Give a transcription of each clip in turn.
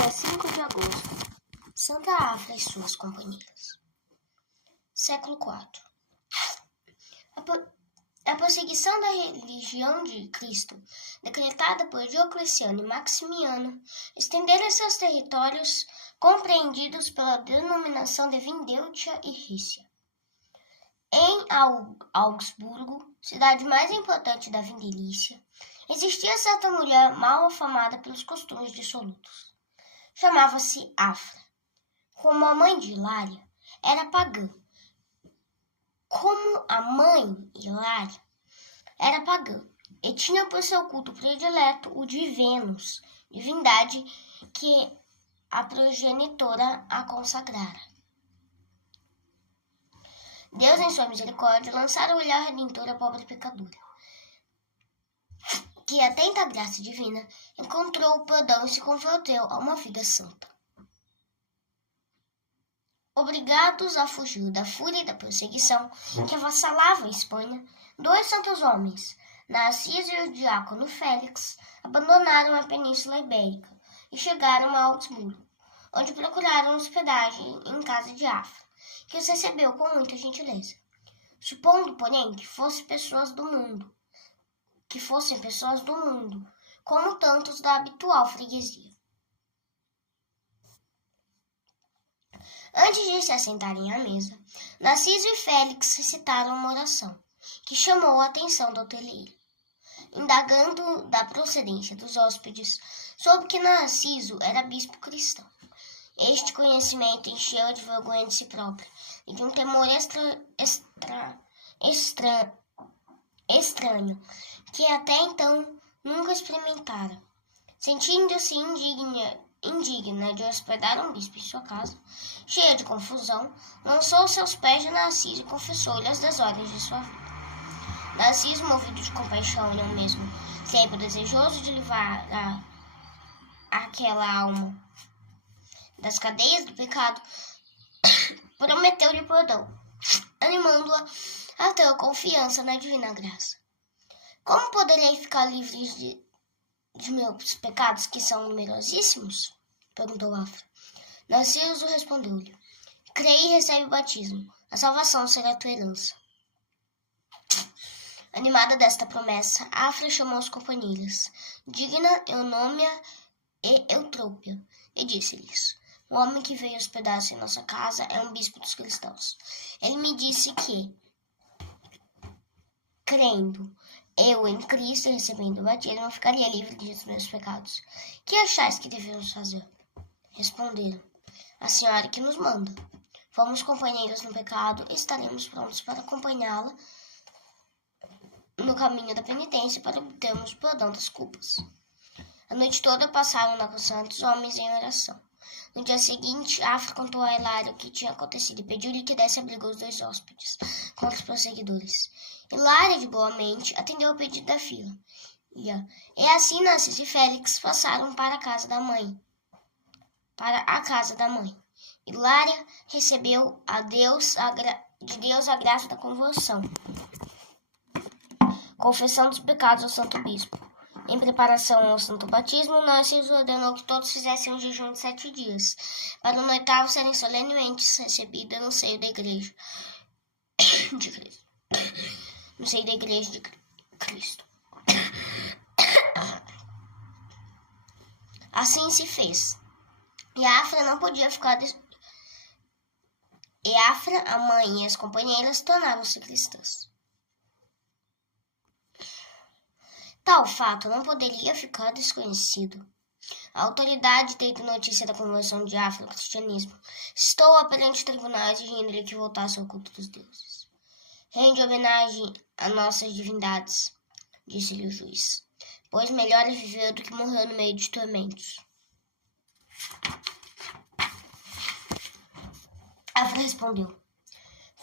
Dia 5 de agosto. Santa Afra e suas companheiras. Século IV. A perseguição da religião de Cristo, decretada por Diocleciano e Maximiano, estendera seus territórios compreendidos pela denominação de Vindéutia e Rícia. Em Augsburgo, cidade mais importante da Vindelicia, existia certa mulher mal afamada pelos costumes dissolutos. Chamava-se Afra. Como a mãe de Hilária, era pagã. E tinha por seu culto predileto o de Vênus, divindade que a progenitora a consagrara. Deus, em sua misericórdia, lançara o olhar redentor à pobre pecadora, que, atenta à graça divina, encontrou o perdão e se converteu a uma vida santa. Obrigados a fugir da fúria e da perseguição que avassalava a Espanha, dois santos homens, Narciso e o diácono Félix, abandonaram a Península Ibérica e chegaram a Augsburgo, onde procuraram hospedagem em casa de Afra, que os recebeu com muita gentileza, supondo, porém, que fossem pessoas do mundo, como tantos da habitual freguesia. Antes de se assentarem à mesa, Narciso e Félix recitaram uma oração, que chamou a atenção do hoteleiro. Indagando da procedência dos hóspedes, soube que Narciso era bispo cristão. Este conhecimento encheu-o de vergonha de si próprio e de um temor estranho, que até então nunca experimentara. Sentindo-se indigna de hospedar um bispo em sua casa, cheia de confusão, lançou-se aos pés de Narciso e confessou-lhe as desordens de sua vida. Narciso, movido de compaixão e ao mesmo tempo desejoso de livrar aquela alma das cadeias do pecado, prometeu-lhe perdão, animando-a a ter confiança na divina graça. Como poderei ficar livre de meus pecados, que são numerosíssimos? Perguntou Afra. Narciso respondeu-lhe: Crê e recebe o batismo, a salvação será tua herança. Animada desta promessa, Afra chamou os companheiros, Digna, Eunômia e Eutrópia, e disse-lhes: O homem que veio hospedar-se em nossa casa é um bispo dos cristãos. Ele me disse que, crendo eu em Cristo e recebendo o batismo, eu ficaria livre dos meus pecados. Que achais que devemos fazer? Responderam: A senhora que nos manda. Fomos companheiros no pecado e estaremos prontos para acompanhá-la no caminho da penitência para obtermos o perdão das culpas. A noite toda passaram com os santos homens em oração. No dia seguinte, Afra contou a Hilária o que tinha acontecido e pediu-lhe que desse abrigo aos dois hóspedes contra os perseguidores. Hilária, de boa mente, atendeu ao pedido da filha. E assim Narciso e Félix passaram para a casa da mãe. Hilária recebeu de Deus a graça da conversão, confessão dos pecados ao santo bispo. Em preparação ao santo batismo, Narciso ordenou que todos fizessem um jejum de 7 dias, para no 8º serem solenemente recebidos no seio da igreja de Cristo. Assim se fez. E Afra, a mãe e as companheiras tornaram-se cristãs. Tal fato não poderia ficar desconhecido. A autoridade, tendo notícia da conversão de Afra ao cristianismo, estou perante o tribunal exigindo-lhe que voltasse ao culto dos deuses. Rende homenagem a nossas divindades, disse-lhe o juiz, pois melhor é viver do que morrer no meio de tormentos. Afra respondeu: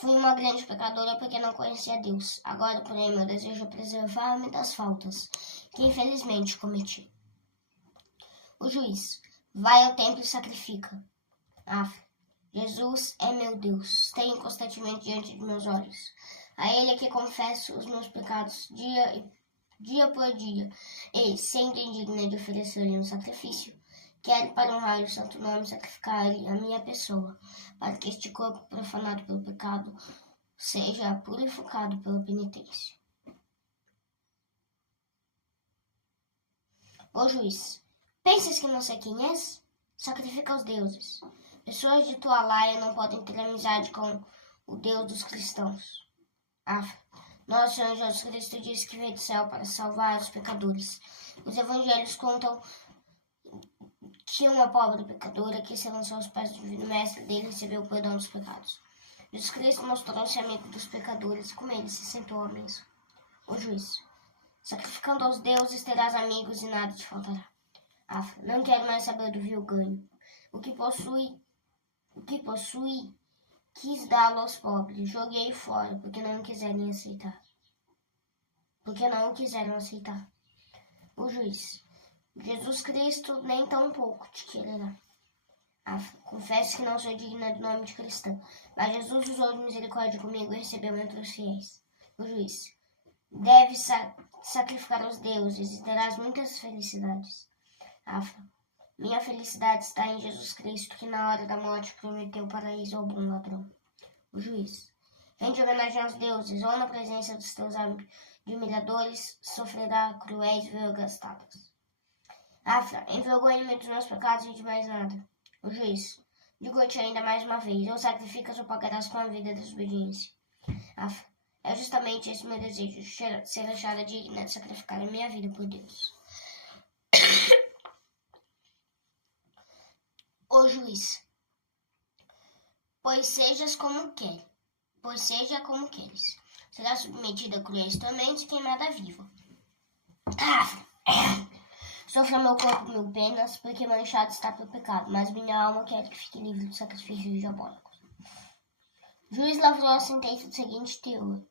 Fui uma grande pecadora porque não conhecia Deus. Agora, porém, meu desejo é preservar-me das faltas que infelizmente cometi. O juiz: Vai ao templo e sacrifica. Afra: Jesus é meu Deus, tenho constantemente diante de meus olhos. A ele é que confesso os meus pecados dia por dia, e, sendo indigna de oferecer-lhe um sacrifício, Quero, para honrar o santo nome, sacrificar a minha pessoa, para que este corpo profanado pelo pecado seja purificado pela penitência. Ô juiz, pensas que não sei quem és? Sacrifica aos deuses. Pessoas de tua laia não podem ter amizade com o Deus dos cristãos. Nosso Senhor Jesus Cristo disse que veio do céu para salvar os pecadores. Os evangelhos contam que uma pobre pecadora que se lançou aos pés do divino mestre dele recebeu o perdão dos pecados. Jesus Cristo mostrou-se amigo dos pecadores e com eles se sentou à mesa. O juiz, sacrificando aos deuses terás amigos e nada te faltará. Não quero mais saber do vil ganho. O que possui, quis dá-lo aos pobres. Joguei fora porque não quiseram aceitar. O juiz, Jesus Cristo nem tão pouco te quererá. Confesso que não sou digna do nome de cristã, mas Jesus usou de misericórdia comigo e recebeu entre os fiéis. O juiz, deves sacrificar aos deuses e terás muitas felicidades. Minha felicidade está em Jesus Cristo, que na hora da morte prometeu o paraíso ao bom ladrão. O juiz, rende homenagem aos deuses, ou na presença dos teus admiradores, sofrerá cruéis vergastadas. Envergonhe-me dos meus pecados e de mais nada. O juiz, digo-te ainda mais uma vez, ou sacrificas ou pagarás com a vida da desobediência. É justamente esse meu desejo, ser achada digna de sacrificar a minha vida por Deus. O juiz, pois seja como queres. Será submetida a cruéis tormentos e queimada viva. Sofra meu corpo 1000 penas, porque manchado está pelo pecado, mas minha alma quer que fique livre dos sacrifícios diabólicos. O juiz lavrou a sentença do seguinte teor.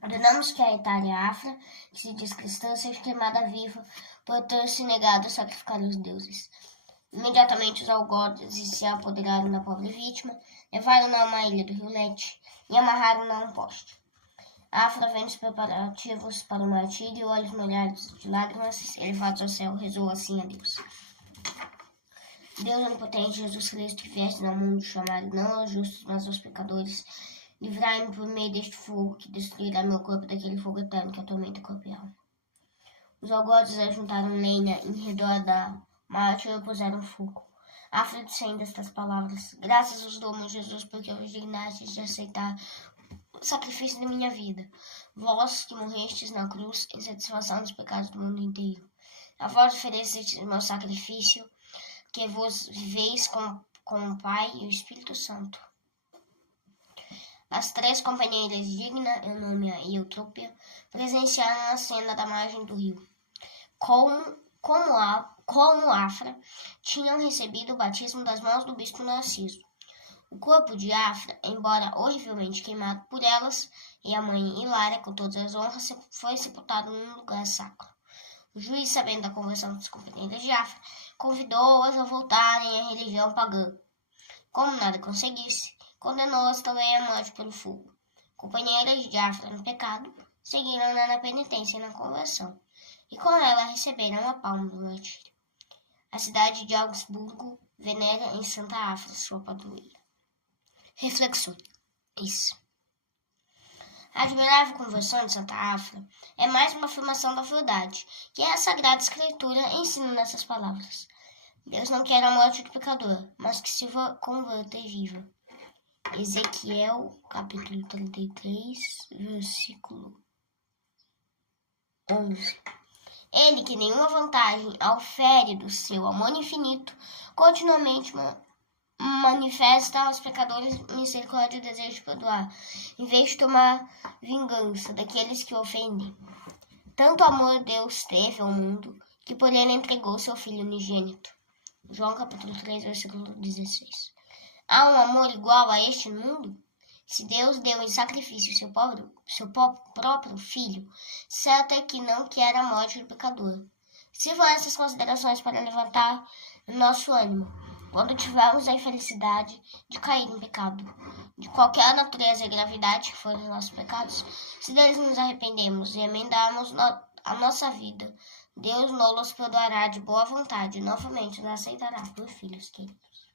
Ordenamos que a etária Afra, que se diz cristã, seja queimada viva por ter se negado a sacrificar os deuses. Imediatamente os algozes se apoderaram da pobre vítima, levaram-na a uma ilha do rio Lete e amarraram-na a um poste. Afra, vendo os preparativos para o martírio, olhos molhados de lágrimas, elevados ao céu, rezou assim a Deus. Deus onipotente, Jesus Cristo, que vieste ao mundo chamado não aos justos, mas aos pecadores, livrai-me por meio deste fogo que destruirá meu corpo daquele fogo eterno que atormenta corpo e alma. Os algozes ajuntaram lenha em redor da mártir e puseram fogo. Afra dizendo estas palavras: Graças vos dou, meu Jesus, porque vos dignastes de aceitar o sacrifício da minha vida. Vós que morrestes na cruz em satisfação dos pecados do mundo inteiro. A vós oferecestes o meu sacrifício, que vos viveis com o Pai e o Espírito Santo. As 3 companheiras Digna, Eunômia e Eutrópia presenciaram a cena da margem do rio. Como Afra, tinham recebido o batismo das mãos do bispo Narciso. O corpo de Afra, embora horrivelmente queimado por elas, e a mãe Hilária, com todas as honras, foi sepultado num lugar sacro. O juiz, sabendo da conversão dos companheiros de Afra, convidou-as a voltarem à religião pagã. Como nada conseguisse, condenou-as também à morte pelo fogo. Companheiras de Afra no pecado, seguiram-na na penitência e na conversão, e com ela receberam a palma do martírio. A cidade de Augsburgo venera em Santa Afra sua padroeira. Reflexões. A admirável conversão de Santa Afra é mais uma afirmação da verdade que a Sagrada Escritura ensina nessas palavras. Deus não quer a morte do pecador, mas que se converta e viva. Ezequiel, capítulo 33, versículo 11. Ele, que nenhuma vantagem aufere do seu amor infinito, continuamente manifesta aos pecadores misericórdia e desejo de perdoar, em vez de tomar vingança daqueles que o ofendem. Tanto amor Deus teve ao mundo, que por ele entregou seu Filho unigênito. João capítulo 3, versículo 16. Há um amor igual a este no mundo? Se Deus deu em sacrifício seu próprio Filho, certo é que não quer a morte do pecador. Sirvam essas considerações para levantar nosso ânimo, quando tivermos a infelicidade de cair em pecado, de qualquer natureza e gravidade que forem os nossos pecados. Se deles nos arrependemos e emendarmos a nossa vida Deus não los perdoará de boa vontade, novamente não aceitará por filhos queridos.